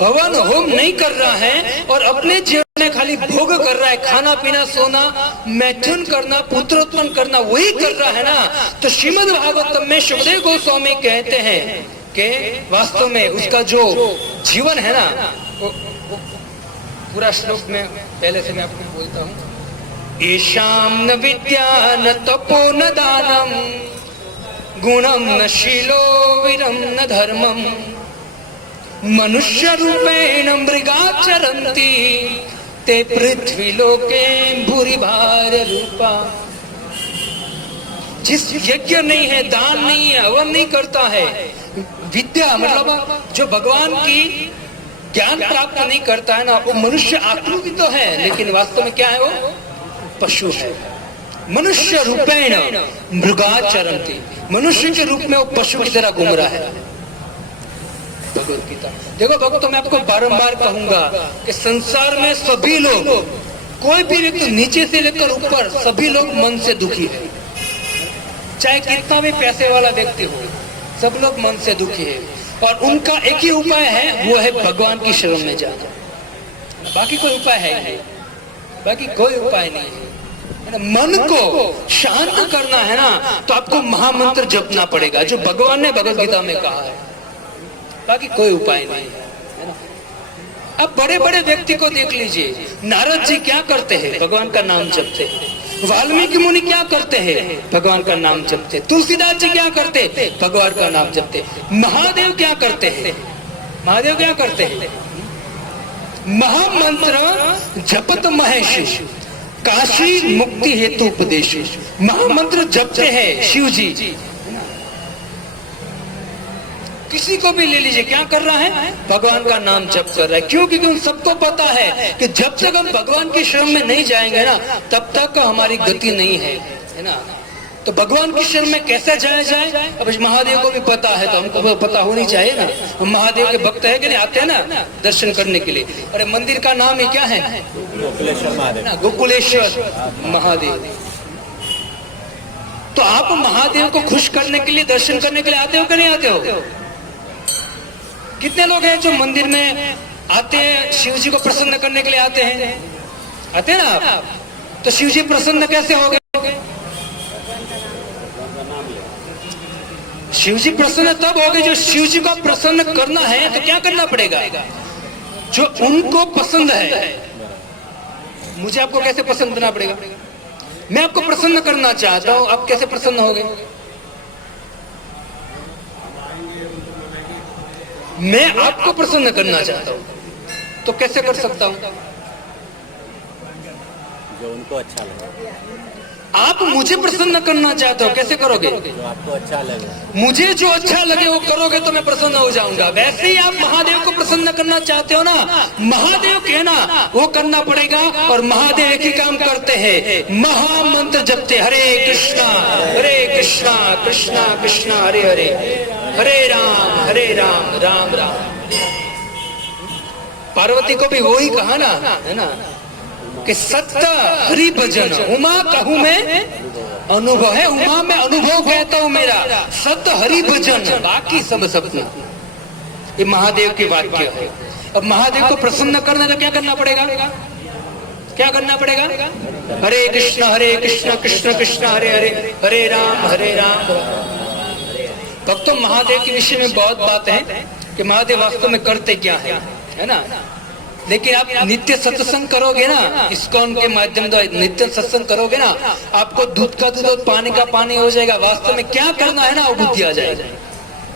हवन, होम नहीं कर रहा है और अपने जीवन में खाली भोग कर रहा है, खाना पीना, सोना, मैथुन करना, पुत्र उत्पन्न करना, वही कर रहा है ना, तो श्रीमद् भागवतम में शुकदेव गोस्वामी कहते हैं कि वास्तव में उसका जो जीवन है ना, वो पूरा श्लोक में पहले से मैं आपको बोलता हूँ। येषां न विद्या न तपो न दानम, गुणम न शीलो वीरम न धर्मम, मनुष्य रूपेण मृगाचरन्ति ते पृथ्वी लोके भूरि भार रूपा। जिस यज्ञ नहीं है, दान नहीं है, हवन नहीं करता है, विद्या मतलब जो भगवान की ज्ञान प्राप्त नहीं करता है ना, वो मनुष्य आकृति तो है, लेकिन वास्तव में क्या है? वो पशु है। मनुष्य रूपेण मृगाचरन्ति, मनुष्य के रूप में वो पशु की तरह घूम रहा है। भगवत गीता। देखो भक्तों, मैं आपको बारंबार कहूंगा कि संसार में सभी लोग, कोई भी व्यक्ति नीचे से लेकर ऊपर, सभी लोग मन से दुखी है। चाहे कितना भी पैसे वाला व्यक्ति हो, सब लोग मन से दुखी है। और उनका एक ही उपाय है, वो है भगवान की शरण में जाना। बाकी कोई उपाय है नहीं, बाकी कोई उपाय नहीं है। मन को शांत करना है ना, तो आपको महामंत्र जपना पड़ेगा, जो भगवान ने भगवत गीता में कहा है। बाकी कोई उपाय नहीं है ना। अब बड़े बड़े व्यक्ति को देख लीजिए, नारद जी क्या करते हैं? भगवान का नाम जपते हैं। वाल्मीकि मुनि क्या करते हैं? भगवान का नाम जपते। तुलसीदास जी क्या करते हैं? भगवान का नाम जपते। महादेव क्या करते हैं? महादेव क्या करते हैं? महामंत्र जपत महेश, काशी मुक्ति हेतु उपदेश। महामंत्र जपते हैं शिव जी। किसी को भी ले लीजिए, क्या कर रहा है? भगवान का नाम जप कर रहा है। क्यों? क्योंकि उन सबको पता है कि जब तक हम भगवान की शरण में नहीं जाएंगे ना, तब तक हमारी गति नहीं है ना। तो भगवान की शरण में कैसे जाया जाए? अब महादेव को भी पता है, तो हमको पता होनी चाहिए ना। हम महादेव के भक्त है कि नहीं? आते हैं ना दर्शन करने के लिए। अरे मंदिर का नाम ही क्या है? गोकुलेश्वर महादेव। तो आप महादेव को खुश करने के लिए, दर्शन करने के लिए आते हो कि नहीं आते हो? कितने लोग हैं जो मंदिर में आते हैं, शिव जी को प्रसन्न करने के लिए आते हैं? आते हैं ना आप? तो शिव जी प्रसन्न कैसे हो गए? शिव जी प्रसन्न तब हो गए, जो शिव जी को प्रसन्न करना है तो क्या करना पड़ेगा? जो उनको पसंद है। मुझे आपको कैसे पसंद करना पड़ेगा? मैं आपको प्रसन्न करना चाहता हूं, आप कैसे प्रसन्न हो गए? मैं आपको प्रसन्न करना चाहता हूं, तो कैसे कर सकता हूं? जो उनको अच्छा लगे। आप मुझे प्रसन्न करना चाहते हो, कैसे करोगे? जो आपको अच्छा लगे। मुझे जो अच्छा लगे वो करोगे तो मैं प्रसन्न हो जाऊंगा। वैसे ही आप महादेव को प्रसन्न करना चाहते हो ना, महादेव कहना वो करना पड़ेगा। और महादेव एक ही काम करते हैं, महामंत्र जपते, हरे कृष्णा कृष्णा कृष्णा हरे हरे, हरे राम राम राम। पार्वती को भी वही कहा ना, है ना, कि सत्य हरि भजन उमा कहूं मैं अनुभव है। उमा में अनुभव कहता हूं मेरा, सत्य हरि भजन, बाकी सब सपना। ये महादेव के वाक्य है। अब महादेव को प्रसन्न करना तो क्या करना पड़ेगा? क्या करना पड़ेगा? हरे कृष्ण कृष्ण कृष्ण हरे हरे, हरे राम। भक्तों, महादेव के विषय में बहुत बात है कि महादेव वास्तव में करते क्या है ना। लेकिन आप नित्य सत्संग करोगे ना, इस्कॉन के माध्यम द्वारा नित्य सत्संग करोगे ना, आपको दूध का दूध और पानी का पानी हो जाएगा। वास्तव में क्या करना है ना, वो बुद्धि आ जाएगा,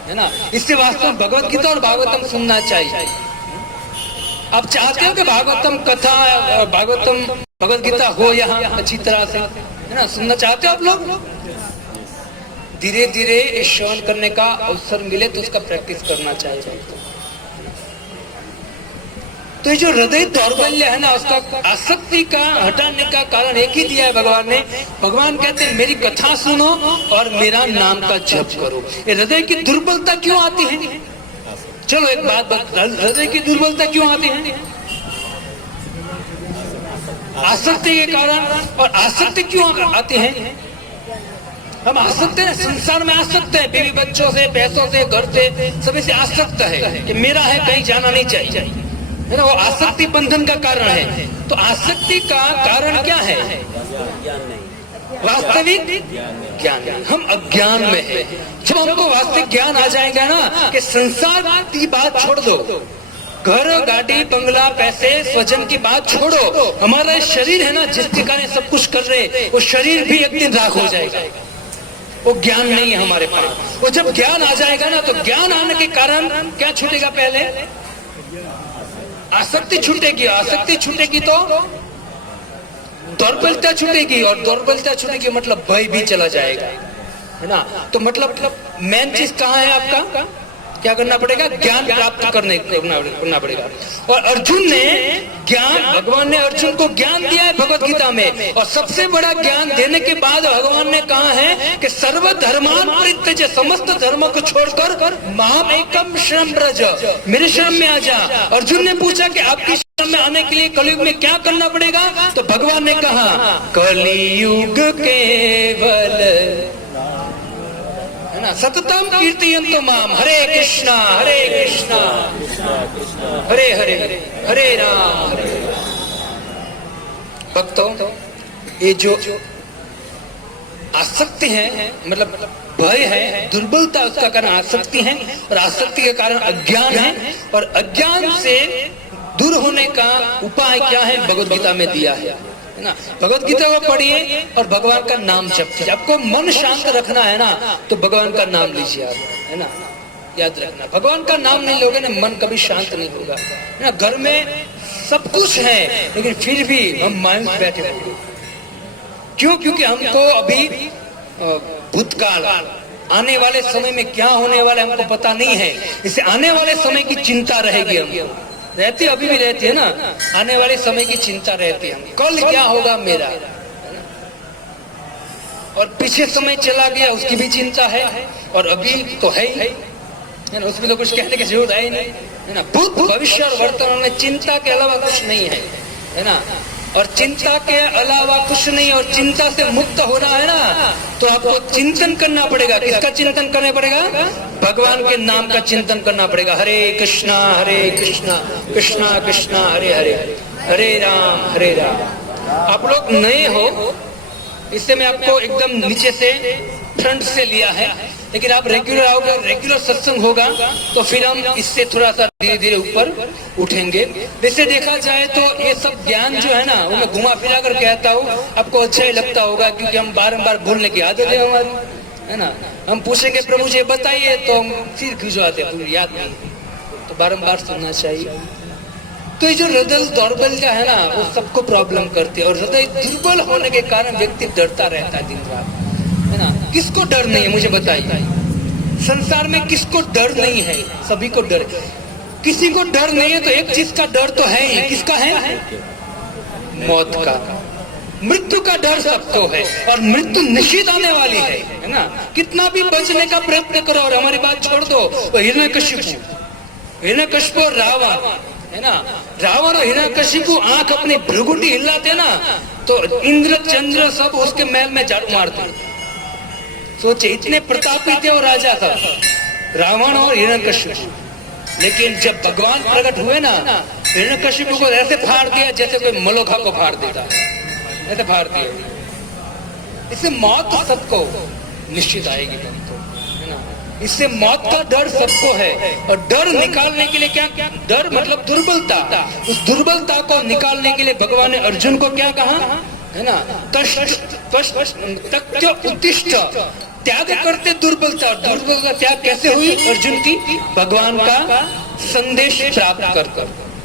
है ना। इससे वास्तव में भगवत गीता और भागवतम सुनना चाहिए। आप चाहते हो कि भागवतम कथा, भागवतम भगवत गीता हो यहाँ अच्छी तरह से, है ना, सुनना चाहते हो आप लोग? धीरे धीरे श्रवण करने का अवसर मिले तो उसका प्रैक्टिस करना चाहिए। तो ये जो हृदय दौर्बल्य है ना, उसका आसक्ति का हटाने का कारण एक ही दिया है भगवान ने। भगवान कहते हैं मेरी कथा सुनो और मेरा नाम का जप करो। ये हृदय की दुर्बलता क्यों आती है? चलो एक बात, हृदय की दुर्बलता क्यों आती है? आसक्ति के कारण। और आसक्ति क्यों आती है? हम आसक्त हैं, संसार में आसक्त है, बीवी बच्चों से, पैसों से, घर से, सभी से आसक्त है कि मेरा है, कहीं जाना नहीं चाहिए, है ना। वो आसक्ति बंधन का कारण है। तो आसक्ति का कारण क्या है? वास्तविक ज्ञान नहीं, हम अज्ञान में है। जब हमको वास्तविक ज्ञान आ जाएगा ना कि संसार की बात छोड़ दो, घर गाड़ी बंगला पैसे स्वजन की बात छोड़ो, हमारा शरीर है ना जिसके कारण सब कुछ कर रहे, वो शरीर भी एक दिन राख हो जाएगा। वो ज्ञान नहीं है हमारे पास। वो जब ज्ञान आ जाएगा ना, तो ज्ञान आने के कारण क्या छूटेगा? पहले आसक्ति छूटेगी। आसक्ति छूटेगी तो दौर्बलता छूटेगी, और दौर्बलता छूटेगी मतलब भय भी चला जाएगा, है ना। तो मतलब मेन चीज कहाँ है आपका? क्या करना पड़ेगा? ज्ञान प्राप्त करना पड़ेगा। और अर्जुन ने ज्ञान, भगवान ने अर्जुन को ज्ञान दिया है भगवत गीता में। और सबसे बड़ा ज्ञान देने के बाद भगवान ने कहा है कि सर्व धर्मान परित्यज्य, समस्त धर्मों को छोड़कर माम एकम शरणं व्रज, मेरे शरण में आ जा। अर्जुन ने पूछा कि आपकी शरण में आने के लिए कलयुग में क्या करना पड़ेगा? तो भगवान ने कहा कलियुग केवल, है ना, सततम कीर्तयन्तु माम, हरे कृष्णा हरे हरे, हरे राम। भक्तों, ये जो आसक्ति है, मतलब भय है, दुर्बलता, उसका कारण आसक्ति है। और आसक्ति के कारण अज्ञान है। और अज्ञान से दूर होने का उपाय क्या है? भगवत गीता में दिया है ना। भगवत गीता को पढ़िए और भगवान का नाम जपिए। आपको मन शांत रखना है ना, तो भगवान का नाम लीजिए आप, है ना। याद रखना, भगवान का नाम नहीं लोगे ना, मन कभी शांत नहीं होगा, है ना। घर में सब कुछ है लेकिन फिर भी हम मायूस बैठे होंगे। क्यों? क्योंकि हमको अभी भूतकाल, आने वाले समय में क्या होने वाला है हमको पता नहीं है। इसे आने वाले समय की चिंता रहेगी, हमको रहती, अभी भी रहती है ना। आने वाले समय की चिंता रहती है, कल क्या होगा मेरा, और पीछे समय चला गया उसकी भी चिंता है, और अभी तो है ही, है ना, उसमें तो कुछ कहने की जरूरत है ही नहीं, है ना। भूत भविष्य और वर्तमान में चिंता के अलावा कुछ नहीं है ना। और चिंता के अलावा कुछ नहीं, और चिंता से मुक्त होना है ना, तो आपको चिंतन करना पड़ेगा। किसका चिंतन करना पड़ेगा? भगवान के नाम का चिंतन करना पड़ेगा। हरे कृष्णा कृष्णा कृष्णा हरे हरे, हरे राम। आप लोग नए हो, इससे मैं आपको एकदम नीचे से फ्रंट से लिया है, लेकिन आप रेगुलर आओगे, रेगुलर सत्संग होगा तो फिर हम इससे थोड़ा सा धीरे धीरे ऊपर उठेंगे। वैसे देखा जाए तो ये सब ज्ञान जो है ना, वो मैं घुमा फिरा कर कहता हूँ, आपको अच्छा ही लगता होगा, क्योंकि हम बार भूलने की आदत है हमारी, है ना। हम पूछेंगे प्रभु जी बताइए तो हम सिर खिंचवाते हैं, याद नहीं, तो बारम्बार सुनना चाहिए। तो ये जो हृदय दौर्बल्य है ना, वो सबको प्रॉब्लम करती है। और हृदय दुर्बल होने के कारण व्यक्ति डरता रहता है दिन रात, है ना। किसको डर नहीं है मुझे बताइए? संसार में किसको डर नहीं है? सभी को डर। किसी को डर नहीं है तो एक चीज का डर तो है ही। किसका है? मौत का, मृत्यु का डर सबको है। और मृत्यु निश्चित आने वाली है ना। कितना भी बचने का प्रयत्न करो, और हमारी बात छोड़ दो, तो हिरण्यकशिपु और रावण, है ना। रावण और हिरण्यकशिपु आंख अपनी भ्रुकुटी हिलाते ना, तो इंद्र चंद्र सब उसके महल में झाड़ू मारते। सोचे, इतने प्रतापी थे वो राजा था, रावण और हिरण्यकशिपु। लेकिन जब भगवान प्रकट हुए ना, हिरण्यकशिपु को ऐसे फाड़ दिया जैसे कोई मलोखा को फाड़ देता है, ऐसे फाड़ दिया। इससे मौत सबको निश्चित आएगी भक्तों, है ना। इससे मौत का डर सबको है, और डर निकालने के लिए क्या, डर मतलब दुर्बलता, उस दुर्बलता को निकालने के लिए भगवान ने अर्जुन को क्या कहा, है ना, तत्य उत्तिष्ठ, त्याग करते दुर्बलता। दुर्बलता त्याग कैसे हुई अर्जुन की, भगवान का संदेश प्राप्त कर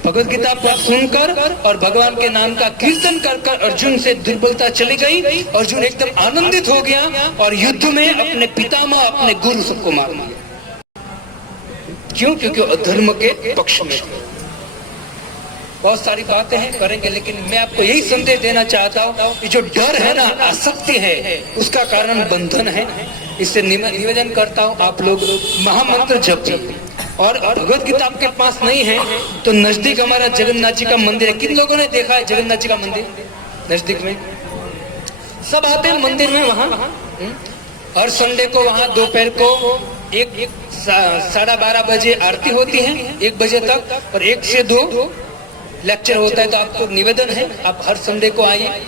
भगवत गीता पर सुनकर और भगवान के नाम का कीर्तन कर अर्जुन से दुर्बलता चली गई। अर्जुन एकदम आनंदित हो गया और युद्ध में अपने पितामह, अपने गुरु सबको मार दिया। क्यों? क्योंकि अधर्म के पक्ष में थे। बहुत सारी बातें हैं, करेंगे, लेकिन मैं आपको यही संदेश देना चाहता हूँ कि जो डर है ना, आसक्ति है, उसका कारण बंधन है। इससे निवेदन करता हूँ आप लोग महामंत्र जप, और भगवत गीता आपके पास नहीं है तो नजदीक हमारा जगन्नाथ जी का मंदिर है। किन लोगों ने देखा है जगन्नाथ जी का मंदिर? नजदीक में सब आते हैं मंदिर में। वहाँ हर संडे को वहाँ दोपहर को 12:30 बजे आरती होती है, 1 बजे तक, और 1 से 2 लेक्चर होता है। तो आपको निवेदन है आप हर संडे को आइए।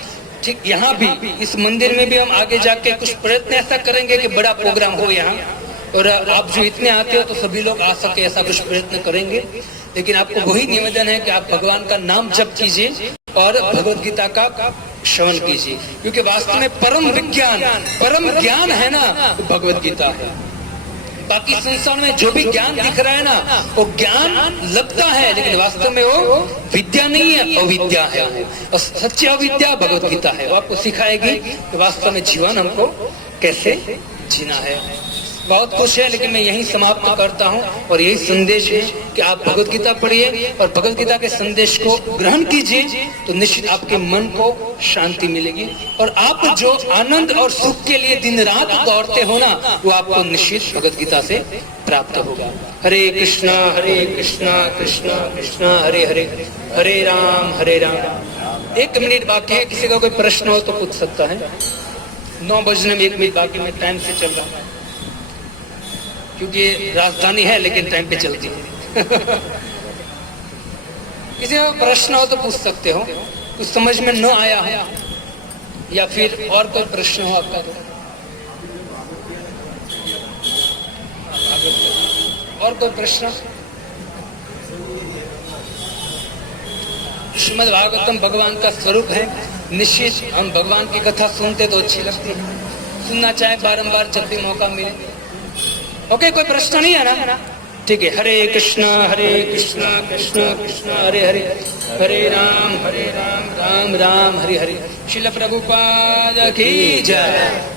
ठीक, यहाँ भी इस मंदिर में भी हम आगे जाके कुछ प्रयत्न ऐसा करेंगे कि बड़ा प्रोग्राम हो यहाँ, और आप जो इतने आते हो तो सभी लोग आ सके, ऐसा कुछ प्रयत्न करेंगे। लेकिन आपको वही निवेदन है कि आप भगवान का नाम जप कीजिए और भगवत गीता का श्रवण कीजिए, क्योंकि वास्तव में परम विज्ञान, परम ज्ञान है ना, तो भगवत गीता है। बाकी संसार में जो भी ज्ञान दिख रहा है ना, वो ज्ञान लगता है, लेकिन वास्तव में वो विद्या नहीं है, अविद्या है। और सच्ची अविद्या भगवत गीता है, वो आपको सिखाएगी कि वास्तव में जीवन हमको कैसे जीना है। बहुत कुछ है, लेकिन मैं यही समाप्त करता हूँ, और यही संदेश है कि आप भगवत गीता पढ़िए और भगवत गीता के संदेश को ग्रहण कीजिए, तो निश्चित आपके मन को शांति मिलेगी, और आप जो आनंद और सुख के लिए दिन रात दौड़ते हो ना, वो आपको निश्चित भगवत गीता से प्राप्त होगा। हरे कृष्णा कृष्णा कृष्णा हरे हरे, हरे राम। 1 मिनट बाकी है, किसी का कोई प्रश्न हो तो पूछ सकता है। 9 बजने में 1 मिनट बाकी, में टाइम से चल रहा है, क्योंकि राजधानी है लेकिन टाइम पे चलती है। किसी का प्रश्न हो तो पूछ सकते हो, कुछ समझ में न आया हो, या फिर और कोई प्रश्न हो आपका तो। और कोई प्रश्न? श्रीमद् भागवतम भगवान का स्वरूप है। निश्चित हम भगवान की कथा सुनते तो अच्छी लगती है, सुनना चाहे बारंबार जब भी मौका मिले। ओके, कोई प्रश्न नहीं है ना? ठीक है। हरे कृष्णा कृष्णा कृष्णा हरे हरे, हरे राम राम राम हरे हरे। श्रील प्रभुपाद की जय।